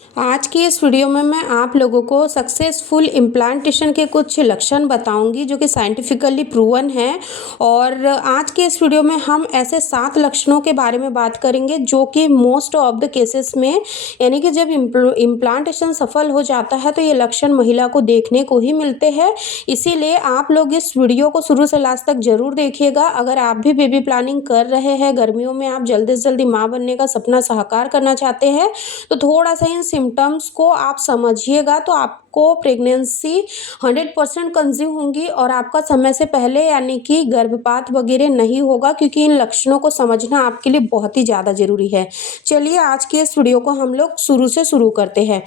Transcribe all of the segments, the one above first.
आज की इस वीडियो में मैं आप लोगों को सक्सेसफुल इम्प्लांटेशन के कुछ लक्षण बताऊंगी जो कि साइंटिफिकली प्रूवन है। और आज के इस वीडियो में हम ऐसे 7 लक्षणों के बारे में बात करेंगे जो कि मोस्ट ऑफ द केसेस में, यानी कि जब इम्प्लांटेशन सफल हो जाता है तो ये लक्षण महिला को देखने को ही मिलते हैं। इसीलिए आप लोग इस वीडियो को शुरू से लास्ट तक जरूर देखिएगा। अगर आप भी बेबी प्लानिंग कर रहे हैं, गर्मियों में आप जल्दी से जल्दी माँ बनने का सपना साकार करना चाहते हैं, तो थोड़ा सा इन सिम्टम्स को आप समझिएगा तो आपको प्रेगनेंसी 100% कंज्यूम होंगी और आपका समय से पहले यानी कि गर्भपात वगैरह नहीं होगा, क्योंकि इन लक्षणों को समझना आपके लिए बहुत ही ज़्यादा ज़रूरी है। चलिए आज के इस वीडियो को हम लोग शुरू से शुरू करते हैं।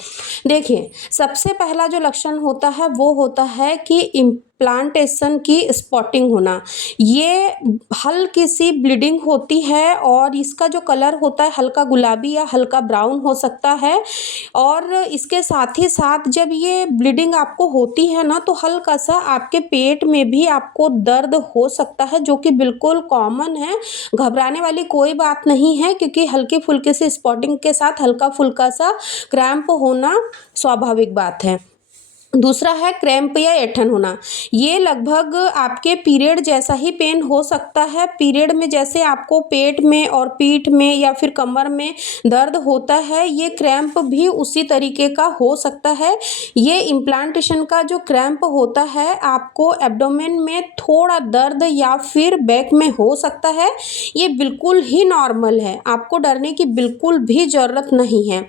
देखिए, सबसे पहला जो लक्षण होता है वो होता है कि इम्प्लांटेशन की स्पॉटिंग होना। ये हल्की सी ब्लीडिंग होती है और इसका जो कलर होता है हल्का गुलाबी या हल्का ब्राउन हो सकता है। और इसके साथ ही साथ जब ये ब्लीडिंग आपको होती है ना, तो हल्का सा आपके पेट में भी आपको दर्द हो सकता है, जो कि बिल्कुल कॉमन है। घबराने वाली कोई बात नहीं है, क्योंकि हल्की फुल्की सी स्पॉटिंग के साथ हल्का फुल्का सा क्रैम्प होना स्वाभाविक बात है। दूसरा है क्रैम्प या ऐंठन होना। ये लगभग आपके पीरियड जैसा ही पेन हो सकता है। पीरियड में जैसे आपको पेट में और पीठ में या फिर कमर में दर्द होता है, ये क्रैम्प भी उसी तरीके का हो सकता है। ये इम्प्लांटेशन का जो क्रैम्प होता है, आपको एब्डोमेन में थोड़ा दर्द या फिर बैक में हो सकता है। ये बिल्कुल ही नॉर्मल है, आपको डरने की बिल्कुल भी ज़रूरत नहीं है।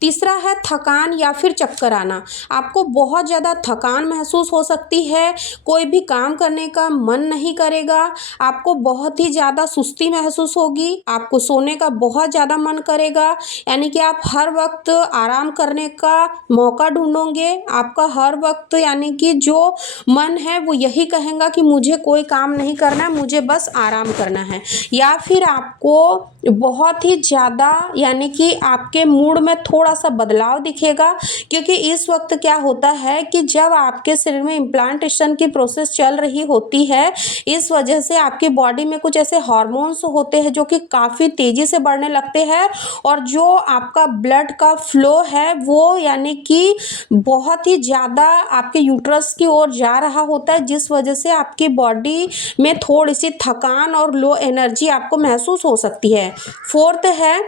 तीसरा है थकान या फिर चक्कर आना। आपको बहुत ज़्यादा थकान महसूस हो सकती है, कोई भी काम करने का मन नहीं करेगा, आपको बहुत ही ज़्यादा सुस्ती महसूस होगी, आपको सोने का बहुत ज़्यादा मन करेगा, यानी कि आप हर वक्त आराम करने का मौका ढूंढोगे। आपका हर वक्त यानी कि जो मन है वो यही कहेगा कि मुझे कोई काम नहीं करना है, मुझे बस आराम करना है। या फिर आपको बहुत ही ज़्यादा यानी कि आपके मूड में थोड़ा सा बदलाव दिखेगा, क्योंकि इस वक्त क्या होता है कि जब आपके शरीर में इम्प्लांटेशन की प्रोसेस चल रही होती है, इस वजह से आपकी बॉडी में कुछ ऐसे हार्मोन्स होते हैं जो कि काफ़ी तेज़ी से बढ़ने लगते हैं, और जो आपका ब्लड का फ्लो है वो यानी कि बहुत ही ज़्यादा आपके यूट्रस की ओर जा रहा होता है, जिस वजह से आपकी बॉडी में थोड़ी सी थकान और लो एनर्जी आपको महसूस हो सकती है। फोर्थ है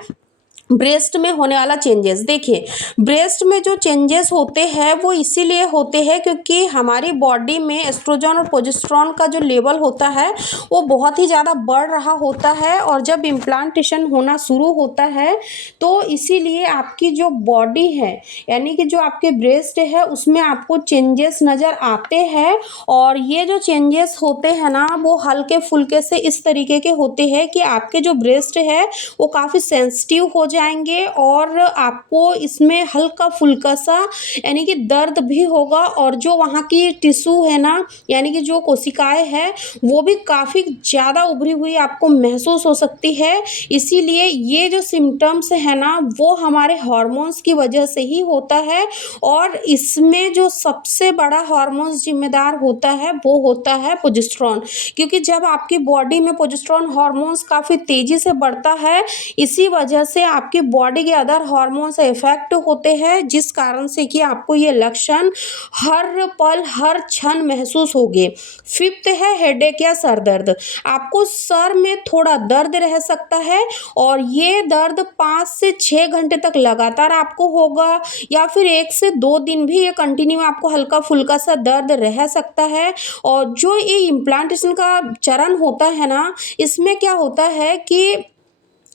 ब्रेस्ट में होने वाला चेंजेस। देखिए, ब्रेस्ट में जो चेंजेस होते हैं वो इसीलिए होते हैं क्योंकि हमारी बॉडी में एस्ट्रोजन और प्रोजेस्टेरॉन का जो लेवल होता है वो बहुत ही ज़्यादा बढ़ रहा होता है, और जब इम्प्लांटेशन होना शुरू होता है तो इसीलिए आपकी जो बॉडी है यानी कि जो आपके ब्रेस्ट है उसमें आपको चेंजेस नज़र आते हैं। और ये जो चेंजेस होते हैं ना, वो हल्के फुल्के से इस तरीके के होते हैं कि आपके जो ब्रेस्ट है वो काफ़ी सेंसिटिव हो जाएंगे, और आपको इसमें हल्का फुल्का सा यानी कि दर्द भी होगा, और जो वहाँ की टिश्यू है ना यानी कि जो कोशिकाएं हैं वो भी काफ़ी ज़्यादा उभरी हुई आपको महसूस हो सकती है। इसीलिए ये जो सिम्टम्स है ना वो हमारे हार्मोन्स की वजह से ही होता है, और इसमें जो सबसे बड़ा हार्मोन्स जिम्मेदार होता है वो होता है प्रोजेस्टेरॉन। क्योंकि जब आपकी बॉडी में प्रोजेस्टेरॉन हार्मोन्स काफ़ी तेज़ी से बढ़ता है, इसी वजह से आपकी बॉडी के अदर हार्मोन से इफेक्ट होते हैं, जिस कारण से कि आपको ये लक्षण हर पल हर क्षण महसूस होंगे। फिफ्थ है हेडेक या सर दर्द। आपको सर में थोड़ा दर्द रह सकता है, और ये दर्द 5 से 6 घंटे तक लगातार आपको होगा, या फिर 1 से 2 दिन भी ये कंटिन्यू आपको हल्का फुल्का सा दर्द रह सकता है। और जो ये इम्प्लांटेशन का चरण होता है ना, इसमें क्या होता है कि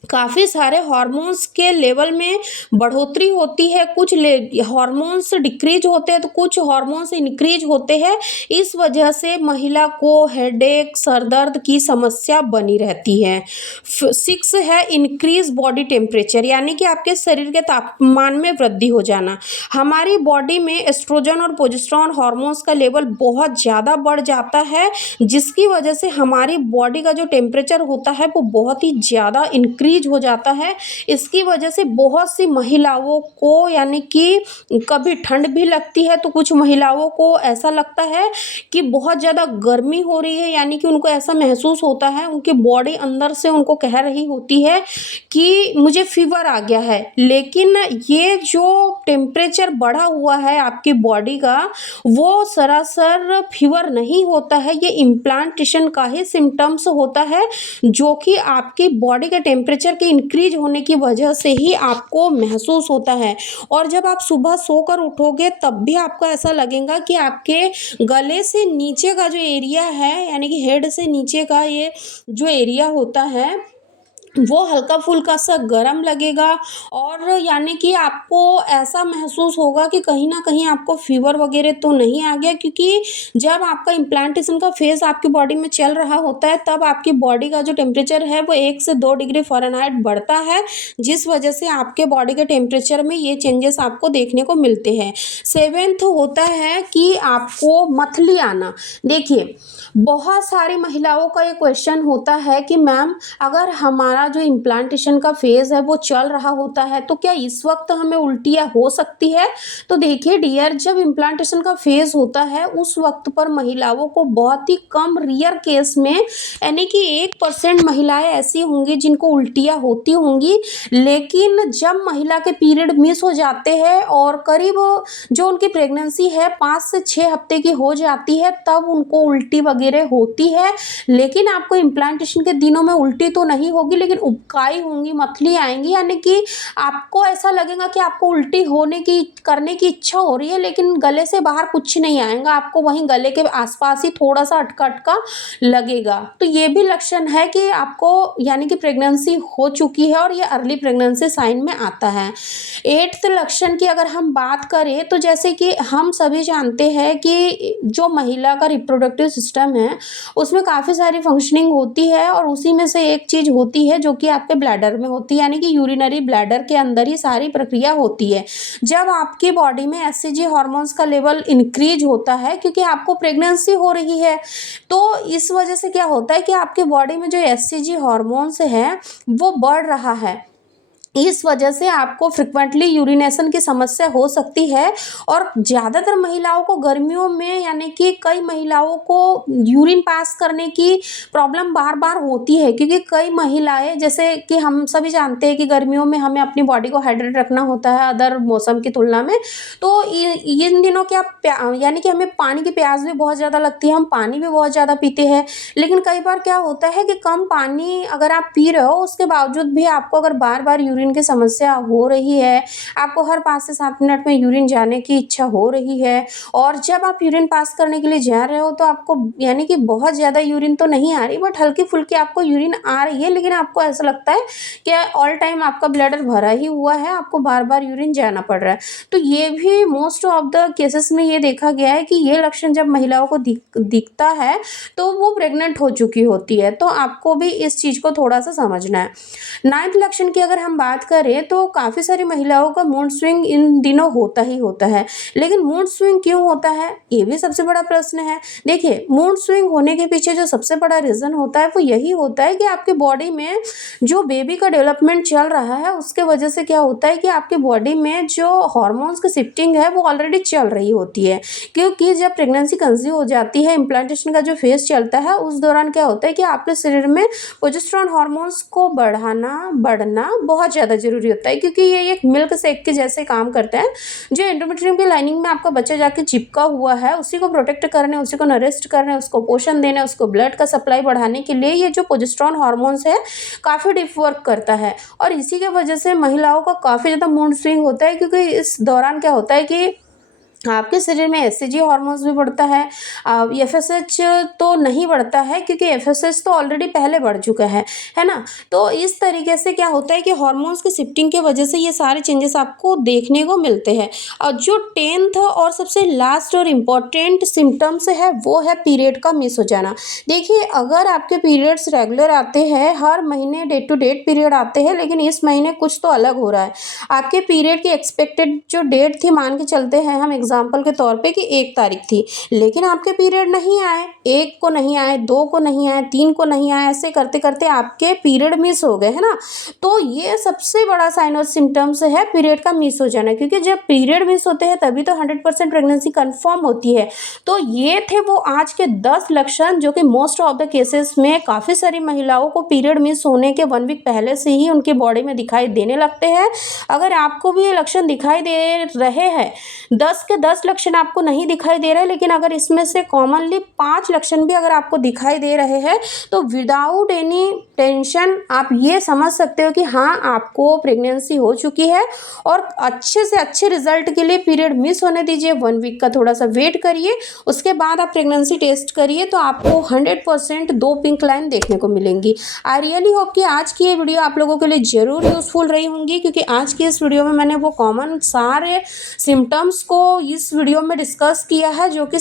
काफ़ी सारे हार्मोन्स के लेवल में बढ़ोतरी होती है, कुछ हार्मोन्स डिक्रीज होते हैं तो कुछ हार्मोन्स इंक्रीज होते हैं। इस वजह से महिला को हेडेक सर दर्द की समस्या बनी रहती है। 6 है इंक्रीज बॉडी टेम्परेचर, यानी कि आपके शरीर के तापमान में वृद्धि हो जाना। हमारी बॉडी में एस्ट्रोजन और प्रोजेस्टेरॉन हार्मोन्स का लेवल बहुत ज़्यादा बढ़ जाता है, जिसकी वजह से हमारी बॉडी का जो टेम्परेचर होता है वो बहुत ही ज़्यादा इंक्रीज इंक्रीज हो जाता है। इसकी वजह से बहुत सी महिलाओं को यानी कि कभी ठंड भी लगती है, तो कुछ महिलाओं को ऐसा लगता है कि बहुत ज़्यादा गर्मी हो रही है, यानी कि उनको ऐसा महसूस होता है, उनकी बॉडी अंदर से उनको कह रही होती है कि मुझे फीवर आ गया है। लेकिन ये जो टेम्परेचर बढ़ा हुआ है आपकी बॉडी का, वो सरासर फीवर नहीं होता है, ये इम्प्लांटेशन का ही सिम्टम्स होता है, जो कि आपकी बॉडी के टेम्परेचर के इंक्रीज होने की वजह से ही आपको महसूस होता है। और जब आप सुबह सोकर उठोगे तब भी आपको ऐसा लगेगा कि आपके गले से नीचे का जो एरिया है, यानी कि हेड से नीचे का ये जो एरिया होता है, वो हल्का फुल्का सा गरम लगेगा। और यानी कि आपको ऐसा महसूस होगा कि कहीं न कहीं आपको फ़ीवर वगैरह तो नहीं आ गया, क्योंकि जब आपका इम्प्लांटेशन का फ़ेज़ आपकी बॉडी में चल रहा होता है, तब आपकी बॉडी का जो टेम्परेचर है वो 1 से 2 डिग्री फ़ारेनहाइट बढ़ता है, जिस वजह से आपके बॉडी के टेम्परेचर में ये चेंजेस आपको देखने को मिलते हैं। 7th होता है कि आपको मंथली आना। देखिए, बहुत सारी महिलाओं का ये क्वेश्चन होता है कि मैम, अगर हमारा जो इम्प्लांटेशन का फ़ेज़ है वो चल रहा होता है, तो क्या इस वक्त हमें उल्टियाँ हो सकती है? तो देखिए डियर, जब इम्प्लांटेशन का फ़ेज़ होता है उस वक्त पर महिलाओं को बहुत ही कम रेयर केस में, यानी कि 1% महिलाएं ऐसी होंगी जिनको उल्टियाँ होती होंगी। लेकिन जब महिला के पीरियड मिस हो जाते हैं और करीब जो उनकी प्रेगनेंसी है 5 से 6 हफ्ते की हो जाती है, तब उनको उल्टी वगैरह होती है। लेकिन आपको इम्प्लांटेशन के दिनों में उल्टी तो नहीं होगी, लेकिन उबकाई होंगी, मथली आएंगी, यानी कि आपको ऐसा लगेगा कि आपको उल्टी करने की इच्छा हो रही है, लेकिन गले से बाहर कुछ नहीं आएगा, आपको वहीं गले के आसपास ही थोड़ा सा अटका अटका लगेगा। तो ये भी लक्षण है कि आपको यानी कि प्रेगनेंसी हो चुकी है, और ये अर्ली प्रेगनेंसी साइन में आता है। 8th लक्षण की अगर हम बात करें, तो जैसे कि हम सभी जानते हैं कि जो महिला का रिप्रोडक्टिव सिस्टम है उसमें काफ़ी सारी फंक्शनिंग होती है, और उसी में से एक चीज़ होती है जो कि आपके ब्लैडर में होती है, यानी कि यूरिनरी ब्लैडर के अंदर ही सारी प्रक्रिया होती है। जब आपकी बॉडी में एचसीजी हार्मोन्स का लेवल इंक्रीज होता है, क्योंकि आपको प्रेगनेंसी हो रही है, तो इस वजह से क्या होता है कि आपकी बॉडी में जो एचसीजी हार्मोन्स है वो बढ़ रहा है। इस वजह से आपको फ्रिक्वेंटली यूरिनेशन की समस्या हो सकती है। और ज़्यादातर महिलाओं को गर्मियों में, यानी कि कई महिलाओं को यूरिन पास करने की प्रॉब्लम बार बार होती है, क्योंकि कई महिलाएं, जैसे कि हम सभी जानते हैं कि गर्मियों में हमें अपनी बॉडी को हाइड्रेट रखना होता है अदर मौसम की तुलना में। तो इन दिनों क्या यानी कि हमें पानी की प्यास भी बहुत ज़्यादा लगती है, हम पानी भी बहुत ज़्यादा पीते हैं। लेकिन कई बार क्या होता है कि कम पानी अगर आप पी रहे हो, उसके बावजूद भी आपको अगर बार बार यूरिन की समस्या हो रही है, आपको हर 5 से 7 मिनट में यूरिन जाने की इच्छा हो रही है, और जब आप यूरिन पास करने के लिए जा रहे हो तो आपको यानी कि बहुत ज़्यादा यूरिन तो नहीं आ रही, बट हल्की फुल्की आपको यूरिन आ रही है, लेकिन आपको ऐसा लगता है कि ऑल टाइम आपका ब्लैडर भरा ही हुआ है, आपको बार बार यूरिन जाना पड़ रहा है। तो ये भी मोस्ट ऑफ द केसेस में ये देखा गया है कि ये लक्षण जब महिलाओं को दिखता है तो वो प्रेग्नेंट हो चुकी होती है। तो आपको भी इस चीज़ को थोड़ा सा समझना है। 9th लक्षण की अगर हम बात करें, तो काफ़ी सारी महिलाओं का मूड स्विंग इन दिनों होता ही होता है। लेकिन मूड स्विंग क्यों होता है, ये भी सबसे बड़ा प्रश्न है। देखिए, मूड स्विंग होने के पीछे जो सबसे बड़ा रीज़न होता है वो यही होता है कि आपकी बॉडी में जो बेबी का डेवलपमेंट चल रहा है, उसके वजह से क्या होता है कि आपकी बॉडी में जो हार्मोन्स की शिफ्टिंग है वो ऑलरेडी चल रही होती है। क्योंकि जब प्रेगनेंसी कंसीव हो जाती है, इम्प्लांटेशन का जो फेज चलता है, उस दौरान क्या होता है कि आपके शरीर में प्रोजेस्टेरोन हार्मोन्स को बढ़ना बहुत ज़्यादा ज़रूरी होता है, क्योंकि ये एक मिल्क शेक के जैसे काम करते हैं। जो एंडोमेट्रियम की लाइनिंग में आपका बच्चा जाके चिपका हुआ है, उसी को प्रोटेक्ट करने, उसी को नरिस्ट करने, उसको पोषण देने, उसको ब्लड का सप्लाई बढ़ाने के लिए ये जो प्रोजेस्टेरोन हार्मोन्स है काफ़ी डीप वर्क करता है। और इसी के वजह से महिलाओं का काफ़ी ज़्यादा मूड स्विंग होता है, क्योंकि इस दौरान क्या होता है कि आपके शरीर में एचसीजी हार्मोन्स भी बढ़ता है। एफएसएच तो नहीं बढ़ता है, क्योंकि एफएसएच तो ऑलरेडी पहले बढ़ चुका है ना। तो इस तरीके से क्या होता है कि हार्मोन्स की शिफ्टिंग की वजह से ये सारे चेंजेस आपको देखने को मिलते हैं। और जो 10th और सबसे लास्ट और इम्पॉर्टेंट सिम्टम्स है वो है पीरियड का मिस हो जाना। देखिए, अगर आपके पीरियड्स रेगुलर आते हैं, हर महीने डेट टू डेट पीरियड आते हैं, लेकिन इस महीने कुछ तो अलग हो रहा है। आपके पीरियड की एक्सपेक्टेड जो डेट थी, मान के चलते हैं हम एग्जाम्पल के तौर पे कि 1 तारीख थी, लेकिन आपके पीरियड नहीं आए, 1 को नहीं आए, 2 को नहीं आए, 3 को नहीं आए, ऐसे करते-करते आपके पीरियड मिस हो गए, है ना? तो ये सबसे बड़ा साइन और सिम्पटम्स है पीरियड का मिस हो जाना, क्योंकि जब पीरियड मिस होते हैं तभी तो 100% प्रेगनेंसी कन्फर्म होती है। तो ये थे वो आज के 10 लक्षण जो कि मोस्ट ऑफ द केसेस में काफ़ी सारी महिलाओं को पीरियड मिस होने के 1 वीक पहले से ही उनके बॉडी में दिखाई देने लगते हैं। अगर आपको भी ये लक्षण दिखाई दे रहे हैं, 10 के 10 लक्षण आपको नहीं दिखाई दे रहे, लेकिन अगर इसमें से कॉमनली 5 लक्षण भी अगर आपको दिखाई दे रहे हैं, तो विदाउट एनी टेंशन आप ये समझ सकते हो कि हाँ, आपको प्रेगनेंसी हो चुकी है। और अच्छे से अच्छे रिजल्ट के लिए पीरियड मिस होने दीजिए, 1 वीक का थोड़ा सा वेट करिए, उसके बाद आप प्रेगनेंसी टेस्ट करिए, तो आपको 100% 2 पिंक लाइन देखने को मिलेंगी। आई रियली होप कि आज की ये वीडियो आप लोगों के लिए ज़रूर यूज़फुल रही होंगी, क्योंकि आज की इस वीडियो में मैंने वो कॉमन सारे सिम्टम्स को इस वीडियो में डिस्कस किया है जो कि